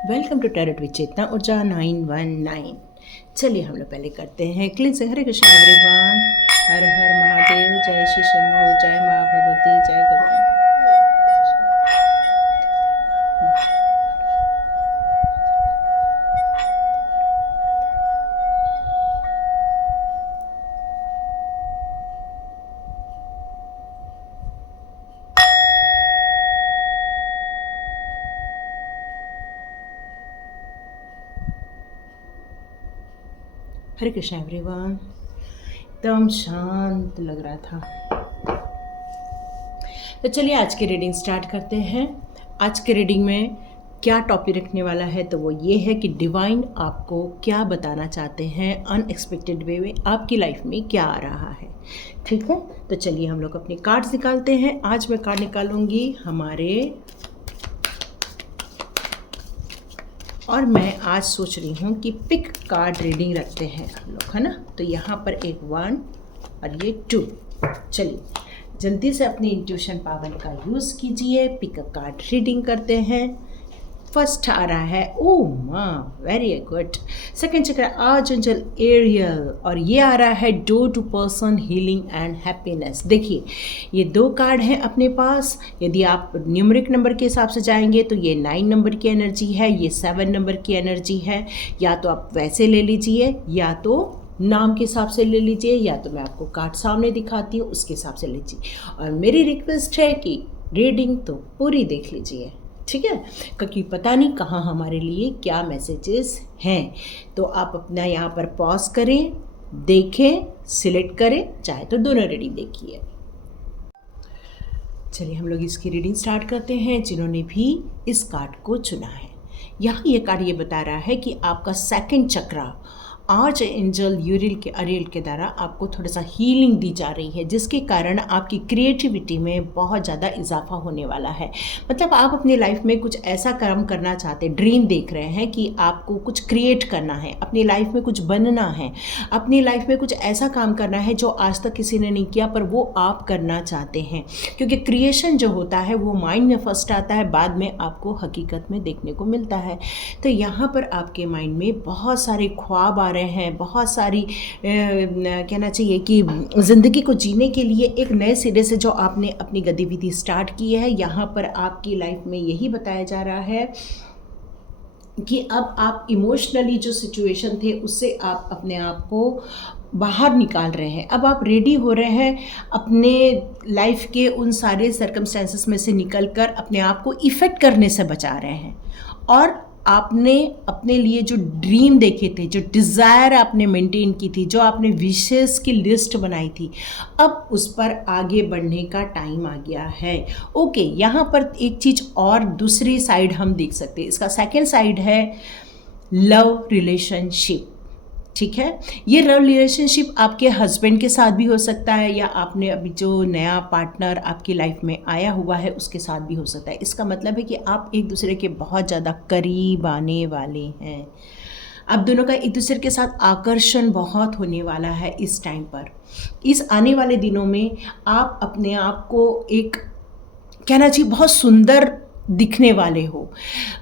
Welcome to tarot with चेतना ऊर्जा 919। चलिए हम लोग पहले करते हैं क्लींजिंग। हरे कृष्ण एवरीवन, हर हर महादेव, जय श्री शंभू, जय माँ भगवती, जय गजानन। हरे कृष्ण एवरीवन, एकदम शांत लग रहा था। तो चलिए आज की रीडिंग स्टार्ट करते हैं। आज के रीडिंग में क्या टॉपिक रखने वाला है, तो वो ये है कि डिवाइन आपको क्या बताना चाहते हैं, अनएक्सपेक्टेड वे में आपकी लाइफ में क्या आ रहा है। ठीक है, तो चलिए हम लोग अपने कार्ड्स निकालते हैं। आज मैं कार्ड निकालूंगी हमारे, और मैं आज सोच रही हूँ कि पिक कार्ड रीडिंग रखते हैं हम लोग, है ना। तो यहाँ पर एक 1 और ये 2। चलिए जल्दी से अपनी इंट्यूशन पावर का यूज़ कीजिए, पिक कार्ड रीडिंग करते हैं। फर्स्ट आ रहा है ओ माँ, वेरी गुड। सेकंड चक्र आर्चएंजल एरियल, और ये आ रहा है door to person healing and happiness. देखिए ये 2 कार्ड हैं अपने पास। यदि आप न्यूमरिक नंबर के हिसाब से जाएंगे तो ये 9 नंबर की एनर्जी है, ये 7 नंबर की एनर्जी है। या तो आप वैसे ले लीजिए, या तो नाम के हिसाब से ले लीजिए, या तो मैं आपको कार्ड सामने दिखाती हूँ उसके हिसाब से लीजिए। और मेरी रिक्वेस्ट है कि रीडिंग तो पूरी देख लीजिए, ठीक है, क्योंकि पता नहीं कहाँ हमारे लिए क्या मैसेजेस हैं। तो आप अपना यहाँ पर पॉज करें, देखें, सिलेक्ट करें, चाहे तो दोनों रीडिंग देखिए। चलिए हम लोग इसकी रीडिंग स्टार्ट करते हैं। जिन्होंने भी इस कार्ड को चुना है, यहाँ ये कार्ड ये बता रहा है कि आपका सेकंड चक्रा आर्च एंजल अरियल के द्वारा आपको थोड़ा सा हीलिंग दी जा रही है, जिसके कारण आपकी क्रिएटिविटी में बहुत ज़्यादा इजाफा होने वाला है। मतलब आप अपनी लाइफ में कुछ ऐसा काम करना चाहते हैं, ड्रीम देख रहे हैं कि आपको कुछ क्रिएट करना है, अपनी लाइफ में कुछ बनना है, अपनी लाइफ में कुछ ऐसा काम करना है जो आज तक किसी ने नहीं किया, पर वो आप करना चाहते हैं। क्योंकि क्रिएशन जो होता है वो माइंड में फर्स्ट आता है, बाद में आपको हकीकत में देखने को मिलता है। तो यहाँ पर आपके माइंड में बहुत सारे ख्वाब आ रहे हैं, बहुत सारी कहना चाहिए कि ज़िंदगी को जीने के लिए एक नए सिरे से जो आपने अपनी गतिविधि स्टार्ट की है। यहाँ पर आपकी लाइफ में यही बताया जा रहा है कि अब आप इमोशनली जो सिचुएशन थे उससे आप अपने आप को बाहर निकाल रहे हैं। अब आप रेडी हो रहे हैं अपने लाइफ के उन सारे सर्कमस्टेंसेस में से निकलकर अपने आप को इफ़ेक्ट करने से बचा रहे हैं। और आपने अपने लिए जो ड्रीम देखे थे, जो डिज़ायर आपने मेंटेन की थी, जो आपने विशेस की लिस्ट बनाई थी, अब उस पर आगे बढ़ने का टाइम आ गया है। ओके, यहाँ पर एक चीज़ और दूसरी साइड हम देख सकते हैं। इसका सेकेंड साइड है लव रिलेशनशिप। ठीक है, ये लव रिलेशनशिप आपके हस्बैंड के साथ भी हो सकता है, या आपने अभी जो नया पार्टनर आपकी लाइफ में आया हुआ है उसके साथ भी हो सकता है। इसका मतलब है कि आप एक दूसरे के बहुत ज़्यादा करीब आने वाले हैं। आप दोनों का एक दूसरे के साथ आकर्षण बहुत होने वाला है इस टाइम पर। इस आने वाले दिनों में आप अपने आप को एक कहना चाहिए बहुत सुंदर दिखने वाले हो,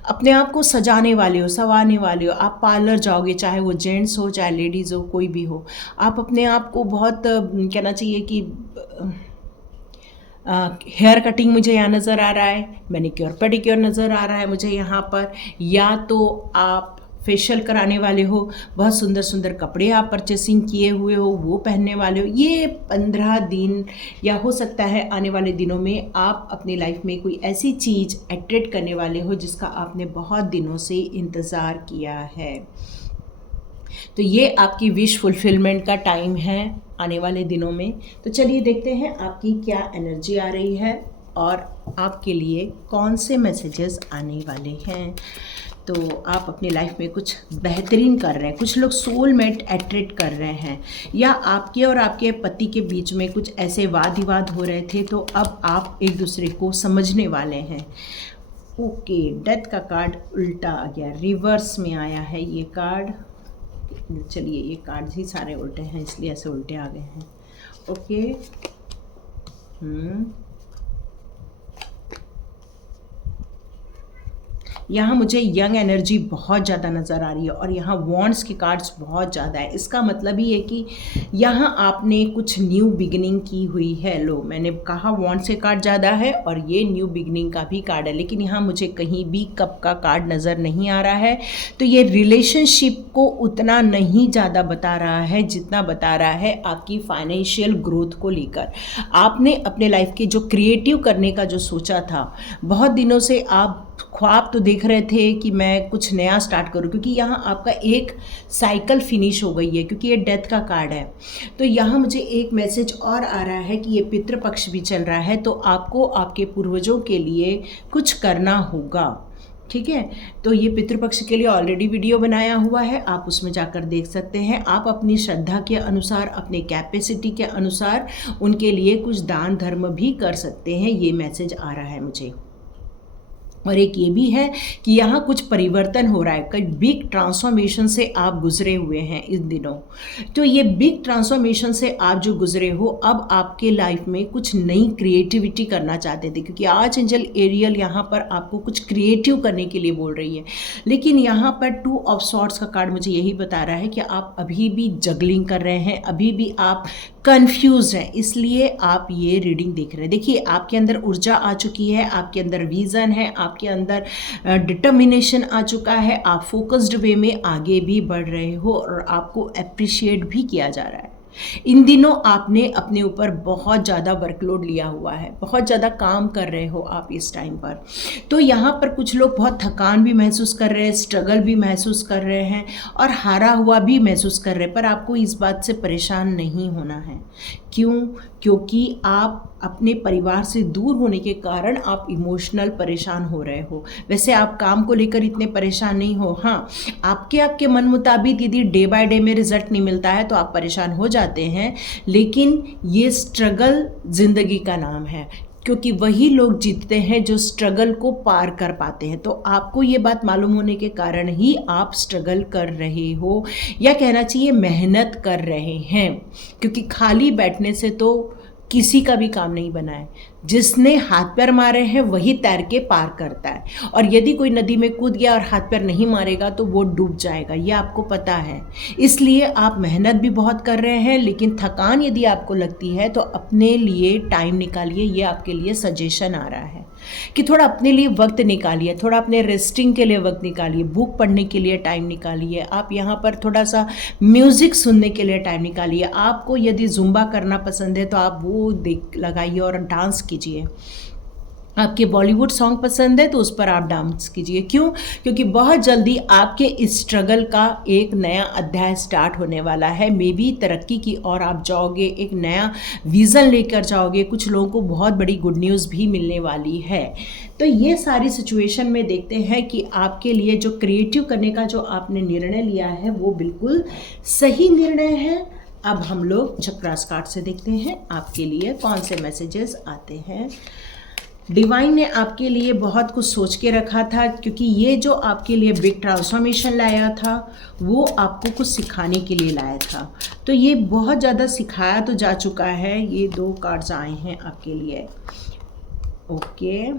अपने आप को सजाने वाले हो, संवारने वाले हो। आप पार्लर जाओगे, चाहे वो जेंट्स हो चाहे लेडीज़ हो, कोई भी हो, आप अपने आप को बहुत कहना चाहिए कि हेयर कटिंग मुझे यहाँ नज़र आ रहा है, मैनिक्योर पेडिक्योर नज़र आ रहा है मुझे यहाँ पर, या तो आप फेशियल कराने वाले हो, बहुत सुंदर सुंदर कपड़े आप परचेसिंग किए हुए हो वो पहनने वाले हो। ये 15 दिन या हो सकता है आने वाले दिनों में आप अपनी लाइफ में कोई ऐसी चीज़ अट्रैक्ट करने वाले हो जिसका आपने बहुत दिनों से इंतज़ार किया है। तो ये आपकी विश फुलफिलमेंट का टाइम है आने वाले दिनों में। तो चलिए देखते हैं आपकी क्या एनर्जी आ रही है और आपके लिए कौन से मैसेजेस आने वाले हैं। तो आप अपनी लाइफ में कुछ बेहतरीन कर रहे हैं, कुछ लोग सोलमेट अट्रैक्ट कर रहे हैं, या आपके और आपके पति के बीच में कुछ ऐसे वाद विवाद हो रहे थे, तो अब आप एक दूसरे को समझने वाले हैं। ओके, डेथ का कार्ड उल्टा आ गया, रिवर्स में आया है ये कार्ड। चलिए ये कार्ड ही सारे उल्टे हैं इसलिए ऐसे उल्टे आ गए हैं। ओके, यहाँ मुझे यंग एनर्जी बहुत ज़्यादा नज़र आ रही है और यहाँ वॉन्ड्स के कार्ड्स बहुत ज़्यादा है। इसका मतलब ही है कि यहाँ आपने कुछ न्यू बिगिनिंग की हुई है। लो, मैंने कहा वॉन्ड्स के कार्ड ज़्यादा है और ये न्यू बिगिनिंग का भी कार्ड है, लेकिन यहाँ मुझे कहीं भी कप का कार्ड नज़र नहीं आ रहा है। तो ये रिलेशनशिप को उतना नहीं ज़्यादा बता रहा है जितना बता रहा है आपकी फाइनेंशियल ग्रोथ को लेकर। आपने अपने लाइफ के जो क्रिएटिव करने का जो सोचा था, बहुत दिनों से आप ख्वाब तो देख रहे थे कि मैं कुछ नया स्टार्ट करूं, क्योंकि यहाँ आपका एक साइकिल फिनिश हो गई है, क्योंकि ये डेथ का कार्ड है। तो यहाँ मुझे एक मैसेज और आ रहा है कि ये पितृपक्ष भी चल रहा है, तो आपको आपके पूर्वजों के लिए कुछ करना होगा। ठीक है, तो ये पितृपक्ष के लिए ऑलरेडी वीडियो बनाया हुआ है, आप उसमें जाकर देख सकते हैं। आप अपनी श्रद्धा के अनुसार, अपने कैपेसिटी के अनुसार उनके लिए कुछ दान धर्म भी कर सकते हैं, ये मैसेज आ रहा है मुझे। और एक ये भी है कि यहाँ कुछ परिवर्तन हो रहा है, कई बिग ट्रांसफॉर्मेशन से आप गुजरे हुए हैं इन दिनों। तो ये बिग ट्रांसफॉर्मेशन से आप जो गुजरे हो, अब आपके लाइफ में कुछ नई क्रिएटिविटी करना चाहते थे, क्योंकि आज एंजल एरियल यहाँ पर आपको कुछ क्रिएटिव करने के लिए बोल रही है। लेकिन यहाँ पर 2 ऑफ सॉर्ड्स का कार्ड मुझे यही बता रहा है कि आप अभी भी जगलिंग कर रहे हैं, अभी भी आप कंफ्यूज हैं, इसलिए आप ये रीडिंग देख रहे हैं। देखिए, आपके अंदर ऊर्जा आ चुकी है, आपके अंदर विजन है, आपके अंदर डिटर्मिनेशन आ चुका है, आप फोकस्ड वे में आगे भी बढ़ रहे हो और आपको अप्रिशिएट भी किया जा रहा है। इन दिनों आपने अपने ऊपर बहुत ज़्यादा वर्कलोड लिया हुआ है, बहुत ज़्यादा काम कर रहे हो आप इस टाइम पर। तो यहाँ पर कुछ लोग बहुत थकान भी महसूस कर रहे हैं, स्ट्रगल भी महसूस कर रहे हैं और हारा हुआ भी महसूस कर रहे हैं, पर आपको इस बात से परेशान नहीं होना है। क्यों? क्योंकि आप अपने परिवार से दूर होने के कारण आप इमोशनल परेशान हो रहे हो। वैसे आप काम को लेकर इतने परेशान नहीं हो। हाँ, आपके मन मुताबिक यदि डे बाय डे में रिजल्ट नहीं मिलता है तो आप परेशान हो जाते हैं, लेकिन ये स्ट्रगल ज़िंदगी का नाम है, क्योंकि वही लोग जीतते हैं जो स्ट्रगल को पार कर पाते हैं। तो आपको ये बात मालूम होने के कारण ही आप स्ट्रगल कर रहे हो, या कहना चाहिए मेहनत कर रहे हैं, क्योंकि खाली बैठने से तो किसी का भी काम नहीं बना है। जिसने हाथ पैर मारे हैं वही तैर के पार करता है, और यदि कोई नदी में कूद गया और हाथ पैर नहीं मारेगा तो वो डूब जाएगा, ये आपको पता है। इसलिए आप मेहनत भी बहुत कर रहे हैं, लेकिन थकान यदि आपको लगती है तो अपने लिए टाइम निकालिए। ये आपके लिए सजेशन आ रहा है कि थोड़ा अपने लिए वक्त निकालिए, थोड़ा अपने रेस्टिंग के लिए वक्त निकालिए, बुक पढ़ने के लिए टाइम निकालिए, आप यहाँ पर थोड़ा सा म्यूज़िक सुनने के लिए टाइम निकालिए। आपको यदि जुम्बा करना पसंद है तो आप वो देख लगाइए और डांस कीजिए। आपके बॉलीवुड सॉन्ग पसंद है तो उस पर आप डांस कीजिए। क्यों? क्योंकि बहुत जल्दी आपके इस स्ट्रगल का एक नया अध्याय स्टार्ट होने वाला है। मे बी तरक्की की ओर आप जाओगे, एक नया विज़न लेकर जाओगे, कुछ लोगों को बहुत बड़ी गुड न्यूज़ भी मिलने वाली है। तो ये सारी सिचुएशन में देखते हैं कि आपके लिए जो क्रिएटिव करने का जो आपने निर्णय लिया है वो बिल्कुल सही निर्णय है। अब हम लोग चक्रास कार्ड से देखते हैं आपके लिए कौन से मैसेजेस आते हैं। डिवाइन ने आपके लिए बहुत कुछ सोच के रखा था, क्योंकि ये जो आपके लिए बिग ट्रांसफॉर्मेशन लाया था वो आपको कुछ सिखाने के लिए लाया था। तो ये बहुत ज़्यादा सिखाया तो जा चुका है। ये 2 कार्ड्स आए हैं आपके लिए। ओके,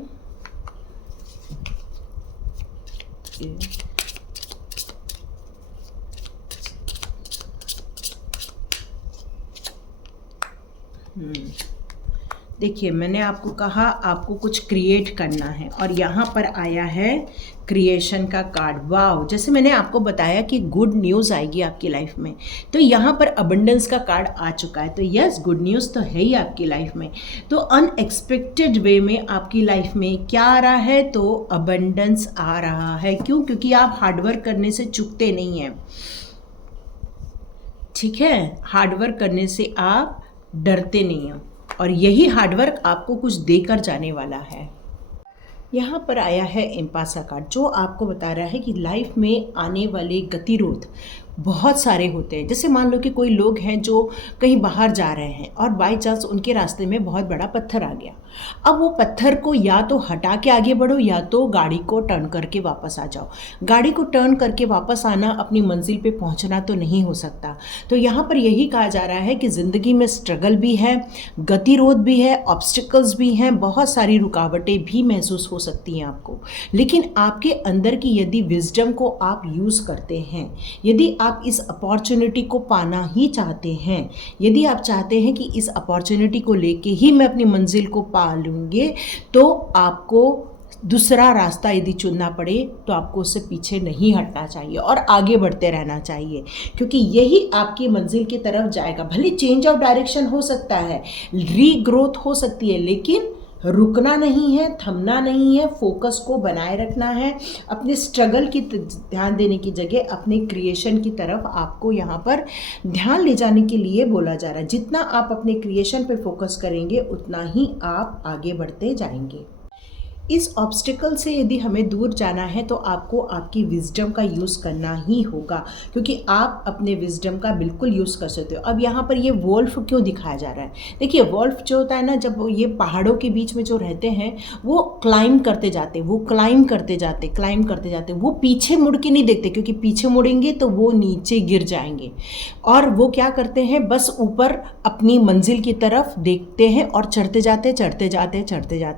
देखिए, मैंने आपको कहा आपको कुछ क्रिएट करना है और यहाँ पर आया है क्रिएशन का कार्ड। वाव, जैसे मैंने आपको बताया कि गुड न्यूज़ आएगी आपकी लाइफ में, तो यहाँ पर अबंडेंस का कार्ड आ चुका है। तो यस, गुड न्यूज़ तो है ही आपकी लाइफ में। तो अनएक्सपेक्टेड वे में आपकी लाइफ में क्या आ रहा है? तो अबंडेंस आ रहा है। क्यों? क्योंकि आप हार्डवर्क करने से चूकते नहीं हैं। ठीक है, हार्डवर्क करने से आप डरते नहीं हो, और यही हार्डवर्क आपको कुछ देकर जाने वाला है। यहाँ पर आया है एम्पासा कार्ड, जो आपको बता रहा है कि लाइफ में आने वाले गतिरोध, बहुत सारे होते हैं। जैसे मान लो कि कोई लोग हैं जो कहीं बाहर जा रहे हैं और बाय चांस उनके रास्ते में बहुत बड़ा पत्थर आ गया। अब वो पत्थर को या तो हटा के आगे बढ़ो या तो गाड़ी को टर्न करके वापस आ जाओ। गाड़ी को टर्न करके वापस आना अपनी मंजिल पे पहुंचना तो नहीं हो सकता। तो यहाँ पर यही कहा जा रहा है कि ज़िंदगी में स्ट्रगल भी है, गतिरोध भी है, ऑब्स्टिकल्स भी हैं, बहुत सारी रुकावटें भी महसूस हो सकती हैं आपको। लेकिन आपके अंदर की यदि विजडम को आप यूज़ करते हैं, यदि आप इस अपॉर्चुनिटी को पाना ही चाहते हैं, यदि आप चाहते हैं कि इस अपॉर्चुनिटी को लेके ही मैं अपनी मंजिल को पा लूँगी, तो आपको दूसरा रास्ता यदि चुनना पड़े तो आपको उससे पीछे नहीं हटना चाहिए और आगे बढ़ते रहना चाहिए, क्योंकि यही आपकी मंजिल की तरफ जाएगा। भले चेंज ऑफ डायरेक्शन हो सकता है, रीग्रोथ हो सकती है, लेकिन रुकना नहीं है, थमना नहीं है, फोकस को बनाए रखना है। अपने स्ट्रगल की ध्यान देने की जगह अपने क्रिएशन की तरफ आपको यहाँ पर ध्यान ले जाने के लिए बोला जा रहा है। जितना आप अपने क्रिएशन पे फोकस करेंगे उतना ही आप आगे बढ़ते जाएंगे। इस ऑब्स्टिकल से यदि हमें दूर जाना है तो आपको आपकी विजडम का यूज़ करना ही होगा, क्योंकि आप अपने विजडम का बिल्कुल यूज़ कर सकते हो। अब यहाँ पर ये वोल्फ क्यों दिखाया जा रहा है? देखिए, वोल्फ जो होता है ना, जब ये पहाड़ों के बीच में जो रहते हैं वो क्लाइम करते जाते, वो पीछे मुड़ के नहीं देखते, क्योंकि पीछे मुड़ेंगे तो वो नीचे गिर जाएंगे। और वो क्या करते हैं, बस ऊपर अपनी मंजिल की तरफ देखते हैं और चढ़ते जाते।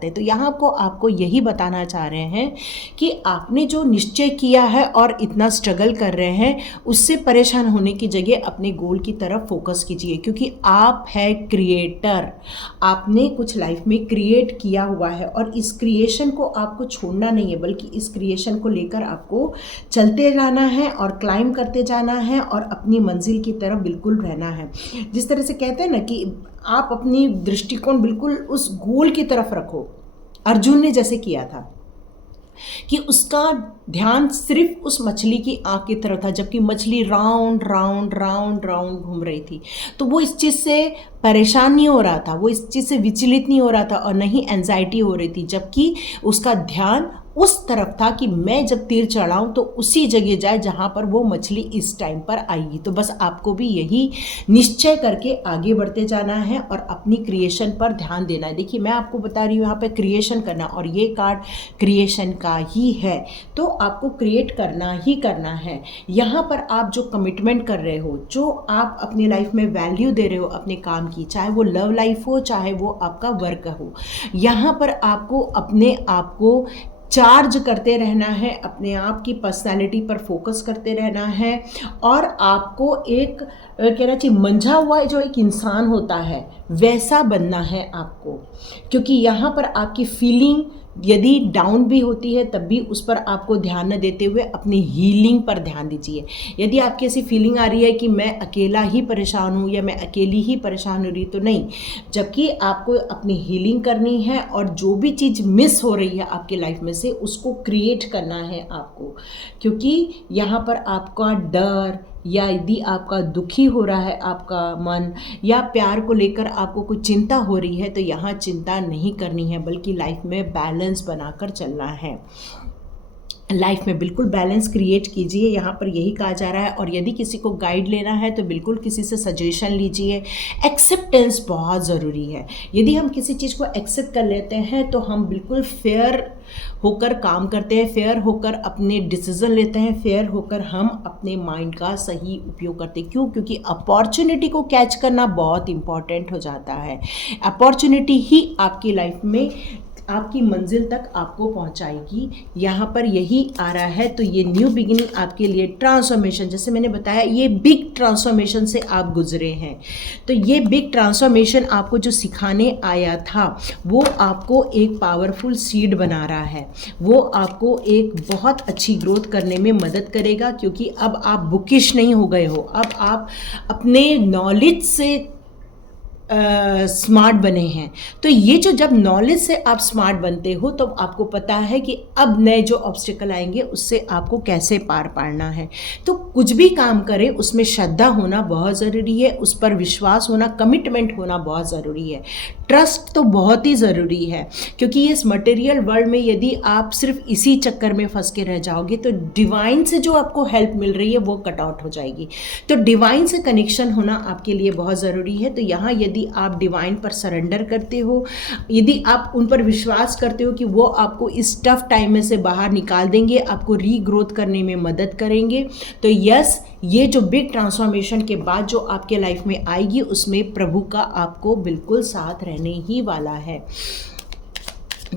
तो यहाँ को आपको यही बताना चाह रहे हैं कि आपने जो निश्चय किया है और इतना स्ट्रगल कर रहे हैं, उससे परेशान होने की जगह अपने गोल की तरफ फोकस कीजिए, क्योंकि आप है क्रिएटर। आपने कुछ लाइफ में क्रिएट किया हुआ है और इस क्रिएशन को आपको छोड़ना नहीं है, बल्कि इस क्रिएशन को लेकर आपको चलते जाना है और क्लाइम करते जाना है और अपनी मंजिल की तरफ बिल्कुल रहना है। जिस तरह से कहते हैं ना कि आप अपनी दृष्टिकोण बिल्कुल उस गोल की तरफ रखो। अर्जुन ने जैसे किया था कि उसका ध्यान सिर्फ उस मछली की आँख की तरफ था, जबकि मछली राउंड घूम रही थी। तो वो इस चीज़ से परेशान नहीं हो रहा था, वो इस चीज़ से विचलित नहीं हो रहा था और नहीं एंजाइटी हो रही थी, जबकि उसका ध्यान उस तरफ था कि मैं जब तीर चढ़ाऊँ तो उसी जगह जाए जहाँ पर वो मछली इस टाइम पर आएगी। तो बस आपको भी यही निश्चय करके आगे बढ़ते जाना है और अपनी क्रिएशन पर ध्यान देना है। देखिए, मैं आपको बता रही हूँ यहाँ पे क्रिएशन करना, और ये कार्ड क्रिएशन का ही है, तो आपको क्रिएट करना ही करना है। यहाँ पर आप जो कमिटमेंट कर रहे हो, जो आप अपनी लाइफ में वैल्यू दे रहे हो अपने काम की, चाहे वो लव लाइफ हो, चाहे वो आपका वर्क हो, यहाँ पर आपको अपने आप को चार्ज करते रहना है, अपने आप की पर्सनालिटी पर फोकस करते रहना है और आपको एक कहना चाहिए मंझा हुआ जो एक इंसान होता है वैसा बनना है आपको, क्योंकि यहाँ पर आपकी फीलिंग यदि डाउन भी होती है तब भी उस पर आपको ध्यान न देते हुए अपनी हीलिंग पर ध्यान दीजिए। यदि आपकी ऐसी फीलिंग आ रही है कि मैं अकेला ही परेशान हूँ या मैं अकेली ही परेशान हो रही, तो नहीं, जबकि आपको अपनी हीलिंग करनी है और जो भी चीज़ मिस हो रही है आपकी लाइफ में से उसको क्रिएट करना है आपको, क्योंकि यहाँ पर आपका डर या यदि आपका दुखी हो रहा है आपका मन, या प्यार को लेकर आपको कोई चिंता हो रही है, तो यहाँ चिंता नहीं करनी है, बल्कि लाइफ में बैलेंस बनाकर चलना है। लाइफ में बिल्कुल बैलेंस क्रिएट कीजिए, यहाँ पर यही कहा जा रहा है। और यदि किसी को गाइड लेना है तो बिल्कुल किसी से सजेशन लीजिए। एक्सेप्टेंस बहुत ज़रूरी है। यदि हम किसी चीज़ को एक्सेप्ट कर लेते हैं तो हम बिल्कुल फेयर होकर काम करते हैं, फेयर होकर अपने डिसीजन लेते हैं, फेयर होकर हम अपने माइंड का सही उपयोग करते हैं। क्यों? क्योंकि अपॉर्चुनिटी को कैच करना बहुत इम्पॉर्टेंट हो जाता है। अपॉर्चुनिटी ही आपकी लाइफ में आपकी मंजिल तक आपको पहुंचाएगी। यहाँ पर यही आ रहा है। तो ये न्यू बिगिनिंग आपके लिए ट्रांसफॉर्मेशन, जैसे मैंने बताया, ये बिग ट्रांसफॉर्मेशन से आप गुजरे हैं। तो ये बिग ट्रांसफॉर्मेशन आपको जो सिखाने आया था वो आपको एक पावरफुल सीड बना रहा है, वो आपको एक बहुत अच्छी ग्रोथ करने में मदद करेगा, क्योंकि अब आप बुकिश नहीं हो गए हो, अब आप अपने नॉलेज से स्मार्ट बने हैं। तो ये जो जब नॉलेज से आप स्मार्ट बनते हो तो आपको पता है कि अब नए जो ऑब्स्टिकल आएंगे उससे आपको कैसे पार पाना है। तो कुछ भी काम करें उसमें श्रद्धा होना बहुत ज़रूरी है, उस पर विश्वास होना, कमिटमेंट होना बहुत ज़रूरी है। ट्रस्ट तो बहुत ही ज़रूरी है, क्योंकि इस मटेरियल वर्ल्ड में यदि आप सिर्फ इसी चक्कर में फंस के रह जाओगे तो डिवाइन से जो आपको हेल्प मिल रही है वो कट आउट हो जाएगी। तो डिवाइन से कनेक्शन होना आपके लिए बहुत ज़रूरी है। तो यहाँ यदि आप डिवाइन पर सरेंडर करते हो, यदि आप उन पर विश्वास करते हो कि वो आपको इस टफ टाइम में से बाहर निकाल देंगे, आपको रीग्रोथ करने में मदद करेंगे, तो यस, ये जो बिग ट्रांसफॉर्मेशन के बाद जो आपके लाइफ में आएगी उसमें प्रभु का आपको बिल्कुल साथ रहने ही वाला है।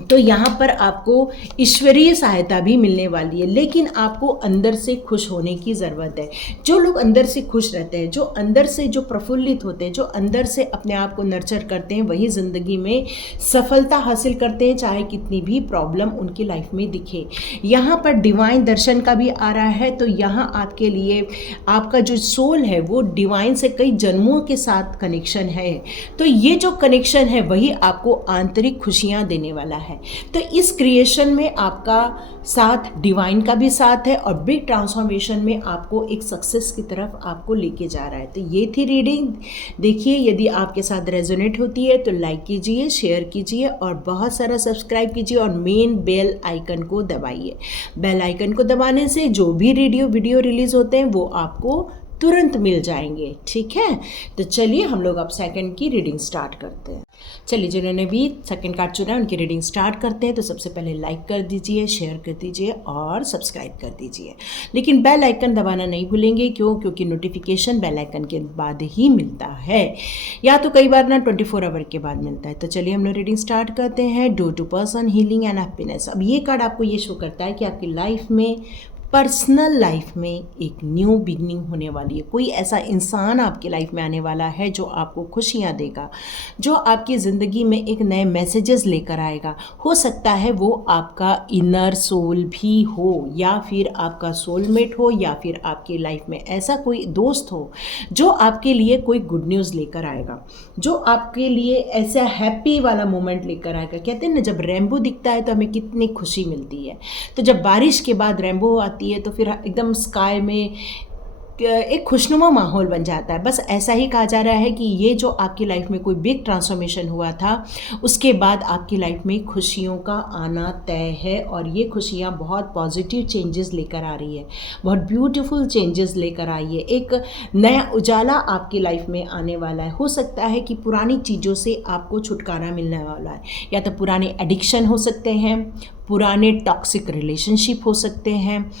तो यहाँ पर आपको ईश्वरीय सहायता भी मिलने वाली है, लेकिन आपको अंदर से खुश होने की ज़रूरत है। जो लोग अंदर से खुश रहते हैं, जो अंदर से जो प्रफुल्लित होते हैं, जो अंदर से अपने आप को नर्चर करते हैं, वही ज़िंदगी में सफलता हासिल करते हैं, चाहे कितनी भी प्रॉब्लम उनकी लाइफ में दिखे। यहाँ पर डिवाइन दर्शन का भी आ रहा है। तो यहाँ आपके लिए आपका जो सोल है वो डिवाइन से कई जन्मों के साथ कनेक्शन है। तो ये जो कनेक्शन है वही आपको आंतरिक खुशियाँ देने वाला है। तो इस क्रिएशन में आपका साथ डिवाइन का भी साथ है और बिग ट्रांसफॉर्मेशन में आपको एक सक्सेस की तरफ आपको लेके जा रहा है। तो ये थी रीडिंग। देखिए, यदि आपके साथ रेजोनेट होती है तो लाइक कीजिए, शेयर कीजिए और बहुत सारा सब्सक्राइब कीजिए और मेन बेल आइकन को दबाइए। बेल आइकन को दबाने से जो भी वीडियो रिलीज होते हैं वो आपको तुरंत मिल जाएंगे। ठीक है, तो चलिए हम लोग अब सेकंड की रीडिंग स्टार्ट करते हैं। चलिए, जिन्होंने भी सेकंड कार्ड चुना है उनकी रीडिंग स्टार्ट करते हैं। तो सबसे पहले लाइक कर दीजिए, शेयर कर दीजिए और सब्सक्राइब कर दीजिए, लेकिन बेल आइकन दबाना नहीं भूलेंगे। क्यों? क्योंकि नोटिफिकेशन बेल आइकन के बाद ही मिलता है, या तो कई बार ना 24 आवर के बाद मिलता है। तो चलिए हम लोग रीडिंग स्टार्ट करते हैं। Door to person, healing and happiness. अब ये कार्ड आपको ये शो करता है कि आपकी लाइफ में, पर्सनल लाइफ में एक न्यू बिगनिंग होने वाली है। कोई ऐसा इंसान आपकी लाइफ में आने वाला है जो आपको खुशियाँ देगा, जो आपकी ज़िंदगी में एक नए मैसेजेस लेकर आएगा। हो सकता है वो आपका इनर सोल भी हो, या फिर आपका सोलमेट हो, या फिर आपकी लाइफ में ऐसा कोई दोस्त हो जो आपके लिए कोई गुड न्यूज़ लेकर आएगा, जो आपके लिए ऐसा हैप्पी वाला मोमेंट लेकर आएगा। कहते हैं ना, जब रेनबो दिखता है तो हमें कितनी खुशी मिलती है। तो जब बारिश के बाद रेनबो आती है तो फिर एकदम स्काई में एक खुशनुमा माहौल बन जाता है। बस ऐसा ही कहा जा रहा है कि ये जो आपकी लाइफ में कोई बिग ट्रांसफॉर्मेशन हुआ था उसके बाद आपकी लाइफ में खुशियों का आना तय है, और ये खुशियाँ बहुत पॉजिटिव चेंजेस लेकर आ रही है, बहुत ब्यूटीफुल चेंजेस लेकर आई है। एक नया उजाला आपकी लाइफ में आने वाला है। हो सकता है कि पुरानी चीज़ों से आपको छुटकारा मिलने वाला है, या तो पुराने एडिक्शन हो सकते हैं, पुराने टॉक्सिक रिलेशनशिप हो सकते हैं,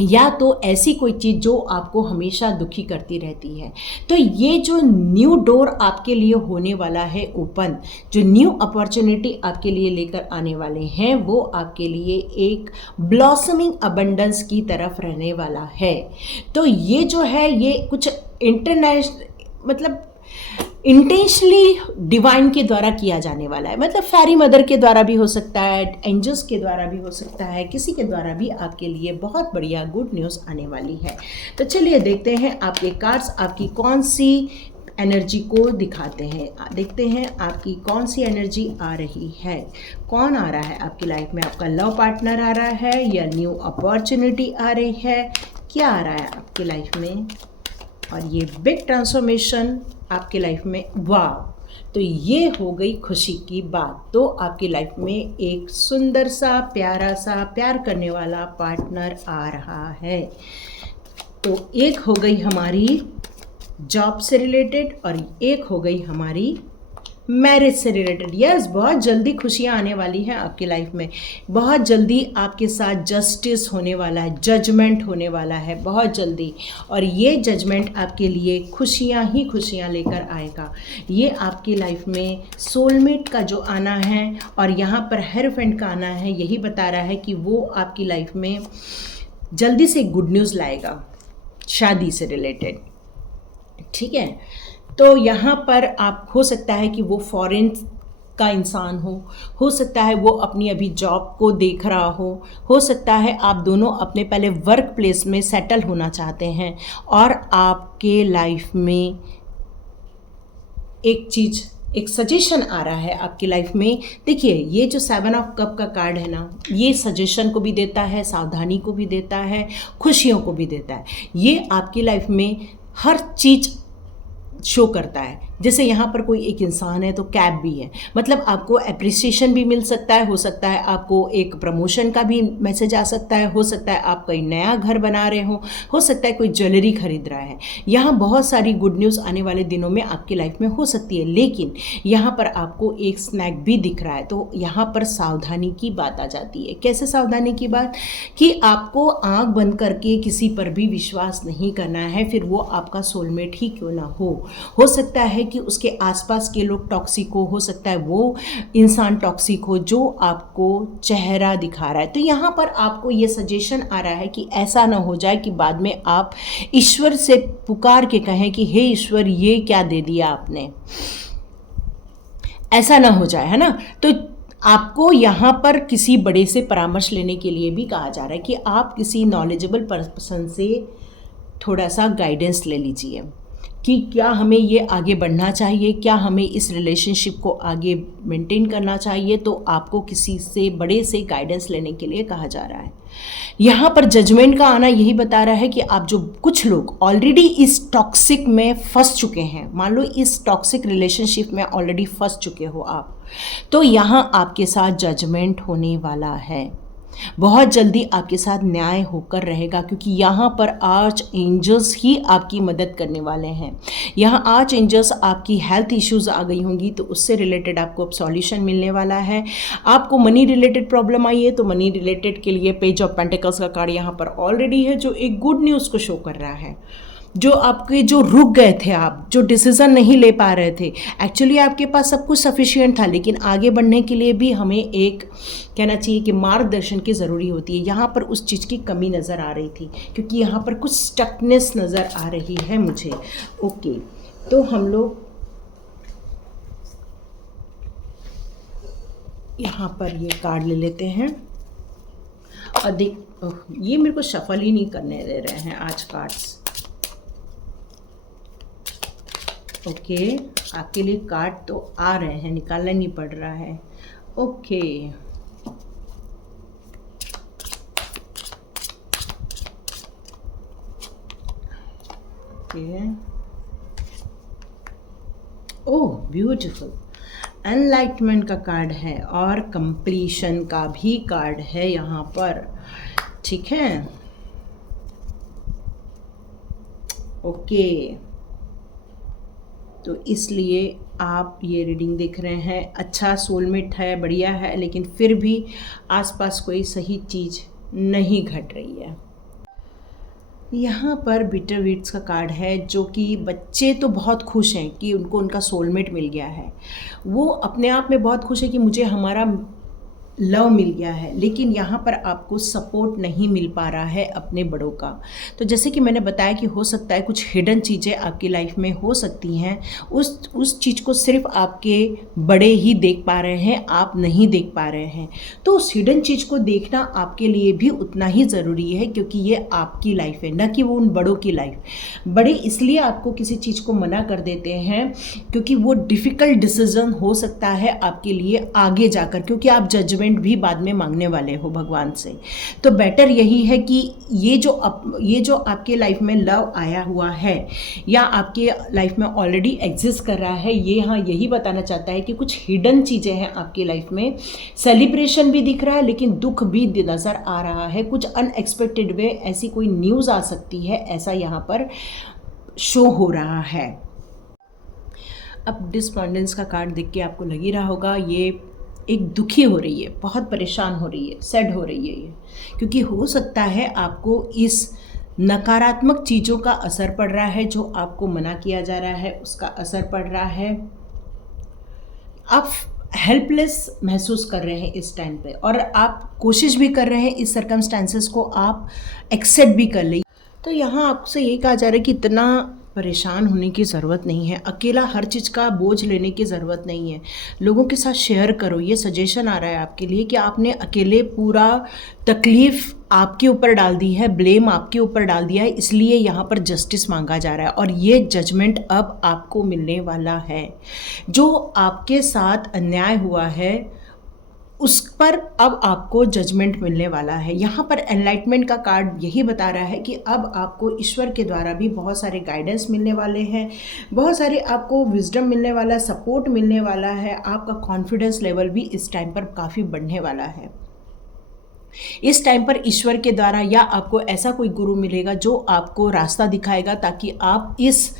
या तो ऐसी कोई चीज़ जो आपको हमेशा दुखी करती रहती है। तो ये जो न्यू डोर आपके लिए होने वाला है ओपन, जो न्यू अपॉर्चुनिटी आपके लिए लेकर आने वाले हैं, वो आपके लिए एक ब्लॉसमिंग अबंडेंस की तरफ रहने वाला है। तो ये जो है ये कुछ इंटेंशनली डिवाइन के द्वारा किया जाने वाला है। मतलब फेरी मदर के द्वारा भी हो सकता है, एंजल्स के द्वारा भी हो सकता है, किसी के द्वारा भी आपके लिए बहुत बढ़िया गुड न्यूज़ आने वाली है। तो चलिए देखते हैं आपके कार्ड्स आपकी कौन सी एनर्जी को दिखाते हैं। देखते हैं आपकी कौन सी एनर्जी आ रही है, कौन आ रहा है आपकी लाइफ में। आपका लव पार्टनर आ रहा है या न्यू अपॉर्चुनिटी आ रही है, क्या आ रहा है आपकी लाइफ में? और ये बिग ट्रांसफॉर्मेशन आपकी लाइफ में, वाह! तो ये हो गई खुशी की बात। तो आपकी लाइफ में एक सुंदर सा, प्यारा सा, प्यार करने वाला पार्टनर आ रहा है। तो एक हो गई हमारी जॉब से रिलेटेड और एक हो गई हमारी मैरिज से रिलेटेड। यस, बहुत जल्दी खुशियाँ आने वाली हैं आपकी लाइफ में। बहुत जल्दी आपके साथ जस्टिस होने वाला है, जजमेंट होने वाला है बहुत जल्दी, और ये जजमेंट आपके लिए खुशियाँ ही खुशियाँ लेकर आएगा। ये आपकी लाइफ में सोलमेट का जो आना है और यहाँ पर हेरोफेंट का आना है, यही बता रहा है कि वो आपकी लाइफ में जल्दी से गुड न्यूज़ लाएगा शादी से रिलेटेड। ठीक है, तो यहाँ पर आप हो सकता है कि वो फॉरेन का इंसान हो सकता है वो अपनी अभी जॉब को देख रहा हो सकता है आप दोनों अपने पहले वर्क प्लेस में सेटल होना चाहते हैं, और आपके लाइफ में एक सजेशन आ रहा है आपकी लाइफ में। देखिए, ये जो 7 ऑफ कप का कार्ड है ना, ये सजेशन को भी देता है, सावधानी को भी देता है, खुशियों को भी देता है। ये आपकी लाइफ में हर चीज़ शो करता है जैसे यहाँ पर कोई एक इंसान है तो कैप भी है, मतलब आपको अप्रिसिएशन भी मिल सकता है, हो सकता है आपको एक प्रमोशन का भी मैसेज आ सकता है, हो सकता है आप कोई नया घर बना रहे हो सकता है कोई ज्वेलरी खरीद रहा है। यहाँ बहुत सारी गुड न्यूज़ आने वाले दिनों में आपकी लाइफ में हो सकती है, लेकिन यहाँ पर आपको एक स्नैक भी दिख रहा है। तो यहाँ पर सावधानी की बात आ जाती है। कैसे सावधानी की बात? कि आपको आंख बंद करके किसी पर भी विश्वास नहीं करना है, फिर वो आपका सोलमेट ही क्यों ना हो सकता है कि उसके आसपास के लोग टॉक्सिक हो सकता है वो इंसान टॉक्सिक हो जो आपको चेहरा दिखा रहा है। तो यहाँ पर आपको ये सजेशन आ रहा है कि ऐसा ना हो जाए कि बाद में आप ईश्वर से पुकार के कहें कि हे ईश्वर, ये क्या दे दिया आपने, ऐसा ना हो जाए, है ना। तो आपको यहाँ पर किसी बड़े से परामर्श लेने के लिए भी कहा जा रहा है कि आप किसी नॉलेजेबल पर्सन से थोड़ा सा गाइडेंस ले लीजिए कि क्या हमें ये आगे बढ़ना चाहिए, क्या हमें इस रिलेशनशिप को आगे मेंटेन करना चाहिए। तो आपको किसी से बड़े से गाइडेंस लेने के लिए कहा जा रहा है। यहाँ पर जजमेंट का आना यही बता रहा है कि आप जो कुछ लोग ऑलरेडी इस टॉक्सिक में फंस चुके हैं, मान लो इस टॉक्सिक रिलेशनशिप में ऑलरेडी फंस चुके हो आप, तो यहाँ आपके साथ जजमेंट होने वाला है। बहुत जल्दी आपके साथ न्याय होकर रहेगा, क्योंकि यहाँ पर आर्च एंजल्स ही आपकी मदद करने वाले हैं। यहाँ आर्च एंजल्स आपकी हेल्थ इश्यूज़ आ गई होंगी तो उससे रिलेटेड आपको अब सॉल्यूशन मिलने वाला है। आपको मनी रिलेटेड प्रॉब्लम आई है तो मनी रिलेटेड के लिए पेज ऑफ पेंटिकल्स का कार्ड यहाँ पर ऑलरेडी है, जो एक गुड न्यूज़ को शो कर रहा है। जो आपके जो रुक गए थे, आप जो डिसीज़न नहीं ले पा रहे थे, एक्चुअली आपके पास सब कुछ सफिशिएंट था, लेकिन आगे बढ़ने के लिए भी हमें एक कहना चाहिए कि मार्गदर्शन की ज़रूरी होती है। यहाँ पर उस चीज़ की कमी नज़र आ रही थी, क्योंकि यहाँ पर कुछ स्टकनेस नज़र आ रही है मुझे। ओके, तो हम लोग यहाँ पर ये कार्ड ले लेते हैं और ये मेरे को शफल ही नहीं करने दे रहे हैं आज कार्ड्स। ओके, आपके लिए कार्ड तो आ रहे हैं, निकालना नहीं पड़ रहा है। ओके, ओह ब्यूटीफुल, एनलाइटमेंट का कार्ड है और कंप्लीशन का भी कार्ड है यहाँ पर, ठीक है। ओके, तो इसलिए आप ये रीडिंग देख रहे हैं। अच्छा सोलमेट है, बढ़िया है, लेकिन फिर भी आसपास कोई सही चीज़ नहीं घट रही है। यहाँ पर बिटर वीट्स का कार्ड है, जो कि बच्चे तो बहुत खुश हैं कि उनको उनका सोलमेट मिल गया है। वो अपने आप में बहुत खुश है कि मुझे हमारा लव मिल गया है, लेकिन यहाँ पर आपको सपोर्ट नहीं मिल पा रहा है अपने बड़ों का। तो जैसे कि मैंने बताया कि हो सकता है कुछ हिडन चीज़ें आपकी लाइफ में हो सकती हैं, उस चीज़ को सिर्फ आपके बड़े ही देख पा रहे हैं, आप नहीं देख पा रहे हैं। तो उस हिडन चीज़ को देखना आपके लिए भी उतना ही ज़रूरी है, क्योंकि ये आपकी लाइफ है, न कि वो उन बड़ों की लाइफ। बड़े इसलिए आपको किसी चीज़ को मना कर देते हैं क्योंकि वो डिफ़िकल्ट डिसीज़न हो सकता है आपके लिए आगे जाकर, क्योंकि आप जजमेंट भी बाद में मांगने वाले हो भगवान से। तो बेटर यही है कि ये जो आपके लाइफ में लव आया हुआ है या आपके लाइफ में ऑलरेडी एग्जिस्ट कर रहा है, ये हाँ यही बताना चाहता है कि कुछ हिडन चीज़ें हैं आपकी लाइफ में। सेलिब्रेशन भी दिख रहा है, लेकिन दुख भी नज़र आ रहा है। कुछ अनएक्सपेक्टेड में ऐसी कोई न्यूज़ आ सकती है, ऐसा यहाँ पर शो हो रहा है। अब डिस्पॉन्डेंस का कार्ड देख के आपको लग ही रहा होगा ये एक दुखी हो रही है, बहुत परेशान हो रही है, सैड हो रही है ये, क्योंकि हो सकता है आपको इस नकारात्मक चीज़ों का असर पड़ रहा है, जो आपको मना किया जा रहा है उसका असर पड़ रहा है। आप हेल्पलेस महसूस कर रहे हैं इस टाइम पे, और आप कोशिश भी कर रहे हैं इस सर्कमस्टांसेस को आप एक्सेप्ट भी कर लें। तो यहाँ आपसे ये कहा जा रहा है कि इतना परेशान होने की ज़रूरत नहीं है, अकेला हर चीज़ का बोझ लेने की ज़रूरत नहीं है, लोगों के साथ शेयर करो। ये सजेशन आ रहा है आपके लिए कि आपने अकेले पूरा तकलीफ़ आपके ऊपर डाल दी है, ब्लेम आपके ऊपर डाल दिया है, इसलिए यहाँ पर जस्टिस मांगा जा रहा है और ये जजमेंट अब आपको मिलने वाला है। जो आपके साथ अन्याय हुआ है उस पर अब आपको जजमेंट मिलने वाला है। यहाँ पर एनलाइटमेंट का कार्ड यही बता रहा है कि अब आपको ईश्वर के द्वारा भी बहुत सारे गाइडेंस मिलने वाले हैं, बहुत सारे आपको विजडम मिलने वाला है, सपोर्ट मिलने वाला है। आपका कॉन्फिडेंस लेवल भी इस टाइम पर काफ़ी बढ़ने वाला है। इस टाइम पर ईश्वर के द्वारा या आपको ऐसा कोई गुरु मिलेगा जो आपको रास्ता दिखाएगा ताकि आप इस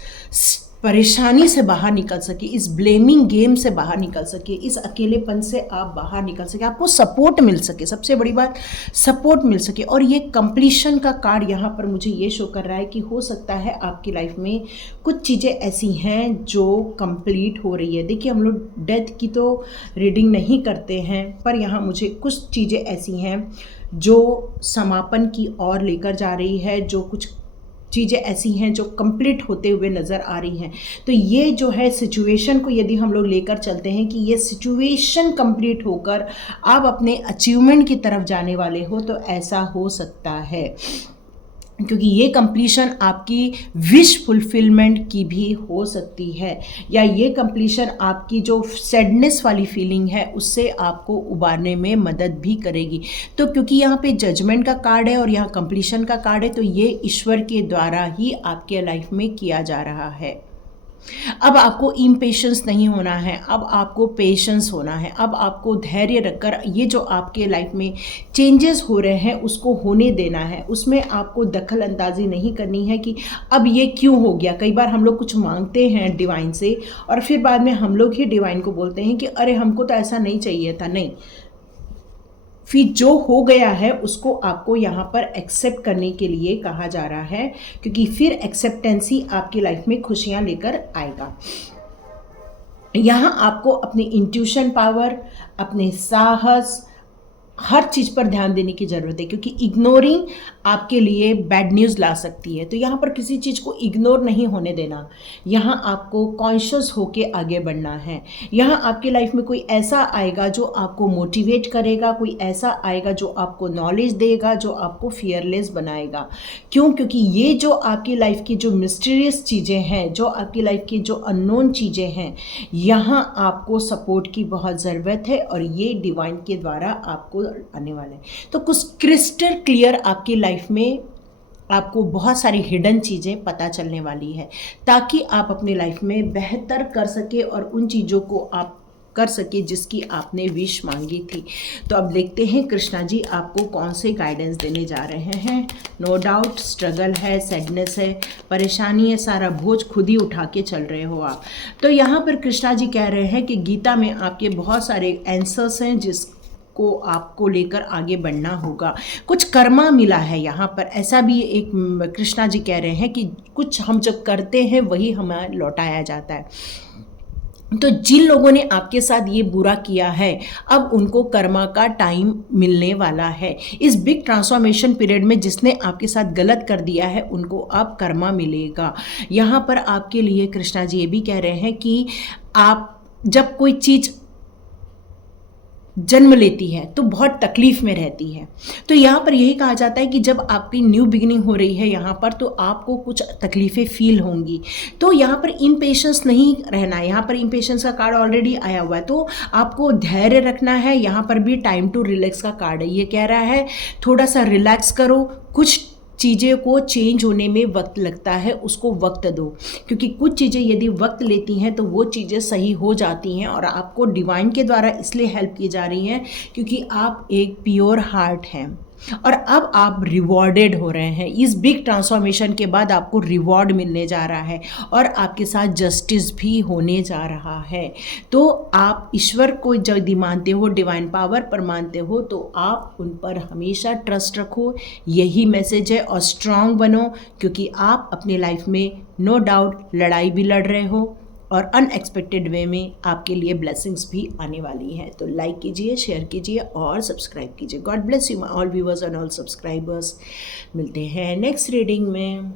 परेशानी से बाहर निकल सके, इस ब्लेमिंग गेम से बाहर निकल सके, इस अकेलेपन से आप बाहर निकल सके, आपको सपोर्ट मिल सके। सबसे बड़ी बात सपोर्ट मिल सके। और ये कंप्लीशन का कार्ड यहाँ पर मुझे ये शो कर रहा है कि हो सकता है आपकी लाइफ में कुछ चीज़ें ऐसी हैं जो कंप्लीट हो रही है। देखिए, हम लोग डेथ की तो रीडिंग नहीं करते हैं, पर यहाँ मुझे कुछ चीज़ें ऐसी हैं जो समापन की ओर लेकर जा रही है, जो कुछ चीज़ें ऐसी हैं जो कंप्लीट होते हुए नज़र आ रही हैं। तो ये जो है सिचुएशन को यदि हम लोग लेकर चलते हैं कि ये सिचुएशन कंप्लीट होकर आप अपने अचीवमेंट की तरफ जाने वाले हो, तो ऐसा हो सकता है, क्योंकि ये कंप्लीशन आपकी विश फुलफिलमेंट की भी हो सकती है, या ये कंप्लीशन आपकी जो सैडनेस वाली फीलिंग है उससे आपको उबारने में मदद भी करेगी। तो क्योंकि यहाँ पे जजमेंट का कार्ड है और यहाँ कंप्लीशन का कार्ड है, तो ये ईश्वर के द्वारा ही आपके लाइफ में किया जा रहा है। अब आपको इम्पेशेंस नहीं होना है, अब आपको पेशेंस होना है। अब आपको धैर्य रखकर ये जो आपके लाइफ में चेंजेस हो रहे हैं उसको होने देना है। उसमें आपको दखल अंदाजी नहीं करनी है कि अब ये क्यों हो गया। कई बार हम लोग कुछ मांगते हैं डिवाइन से और फिर बाद में हम लोग ही डिवाइन को बोलते हैं कि अरे हमको तो ऐसा नहीं चाहिए था। नहीं, फिर जो हो गया है उसको आपको यहाँ पर एक्सेप्ट करने के लिए कहा जा रहा है, क्योंकि फिर एक्सेप्टेंस ही आपकी लाइफ में खुशियाँ लेकर आएगा। यहाँ आपको अपनी इंट्यूशन पावर, अपने साहस, हर चीज़ पर ध्यान देने की ज़रूरत है, क्योंकि इग्नोरिंग आपके लिए बैड न्यूज़ ला सकती है। तो यहाँ पर किसी चीज़ को इग्नोर नहीं होने देना, यहाँ आपको कॉन्शियस होके आगे बढ़ना है। यहाँ आपकी लाइफ में कोई ऐसा आएगा जो आपको मोटिवेट करेगा, कोई ऐसा आएगा जो आपको नॉलेज देगा, जो आपको फियरलेस बनाएगा। क्यों? क्योंकि ये जो आपकी लाइफ की जो मिस्टीरियस चीज़ें हैं, जो आपकी लाइफ की जो अननोन चीज़ें हैं, यहाँ आपको सपोर्ट की बहुत ज़रूरत है और ये डिवाइन के द्वारा आपको आने वाले हैं। तो कुछ क्रिस्टल क्लियर आपकी लाइफ में आपको बहुत सारी हिडन चीज़ें पता चलने वाली है, ताकि आप अपनी लाइफ में बेहतर कर सके और उन चीज़ों को आप कर सके जिसकी आपने विश मांगी थी। तो अब देखते हैं कृष्णा जी आपको कौन से गाइडेंस देने जा रहे हैं। नो डाउट स्ट्रगल है, सैडनेस है, परेशानी है, सारा बोझ खुद ही उठा के चल रहे हो आप। तो यहाँ पर कृष्णा जी कह रहे हैं कि गीता में आपके बहुत सारे आंसर्स हैं जिसको आपको लेकर आगे बढ़ना होगा। कुछ कर्मा मिला है यहाँ पर, ऐसा भी एक कृष्णा जी कह रहे हैं कि कुछ हम जब करते हैं वही हमें लौटाया जाता है। तो जिन लोगों ने आपके साथ ये बुरा किया है, अब उनको कर्मा का टाइम मिलने वाला है। इस बिग ट्रांसफॉर्मेशन पीरियड में जिसने आपके साथ गलत कर दिया है उनको अब कर्मा मिलेगा। यहाँ पर आपके लिए कृष्णा जी ये भी कह रहे हैं कि आप जब कोई चीज़ जन्म लेती है तो बहुत तकलीफ में रहती है। तो यहाँ पर यही कहा जाता है कि जब आपकी न्यू बिगिनिंग हो रही है यहाँ पर, तो आपको कुछ तकलीफ़ें फील होंगी। तो यहाँ पर इम्पेशेंस नहीं रहना है। यहाँ पर इम्पेशेंस का कार्ड ऑलरेडी आया हुआ है, तो आपको धैर्य रखना है। यहाँ पर भी टाइम टू रिलैक्स का कार्ड है, ये कह रहा है थोड़ा सा रिलैक्स करो। कुछ चीज़ें को चेंज होने में वक्त लगता है, उसको वक्त दो, क्योंकि कुछ चीज़ें यदि वक्त लेती हैं तो वो चीज़ें सही हो जाती हैं। और आपको डिवाइन के द्वारा इसलिए हेल्प की जा रही हैं क्योंकि आप एक प्योर हार्ट हैं और अब आप रिवॉर्डेड हो रहे हैं। इस बिग ट्रांसफॉर्मेशन के बाद आपको रिवॉर्ड मिलने जा रहा है और आपके साथ जस्टिस भी होने जा रहा है। तो आप ईश्वर को यदि मानते हो, डिवाइन पावर पर मानते हो, तो आप उन पर हमेशा ट्रस्ट रखो, यही मैसेज है। और स्ट्रांग बनो, क्योंकि आप अपने लाइफ में नो डाउट लड़ाई भी लड़ रहे हो और अनएक्सपेक्टेड वे में आपके लिए ब्लेसिंग्स भी आने वाली हैं। तो लाइक कीजिए, शेयर कीजिए और सब्सक्राइब कीजिए। God bless you my all viewers and all subscribers. मिलते हैं नेक्स्ट रीडिंग में।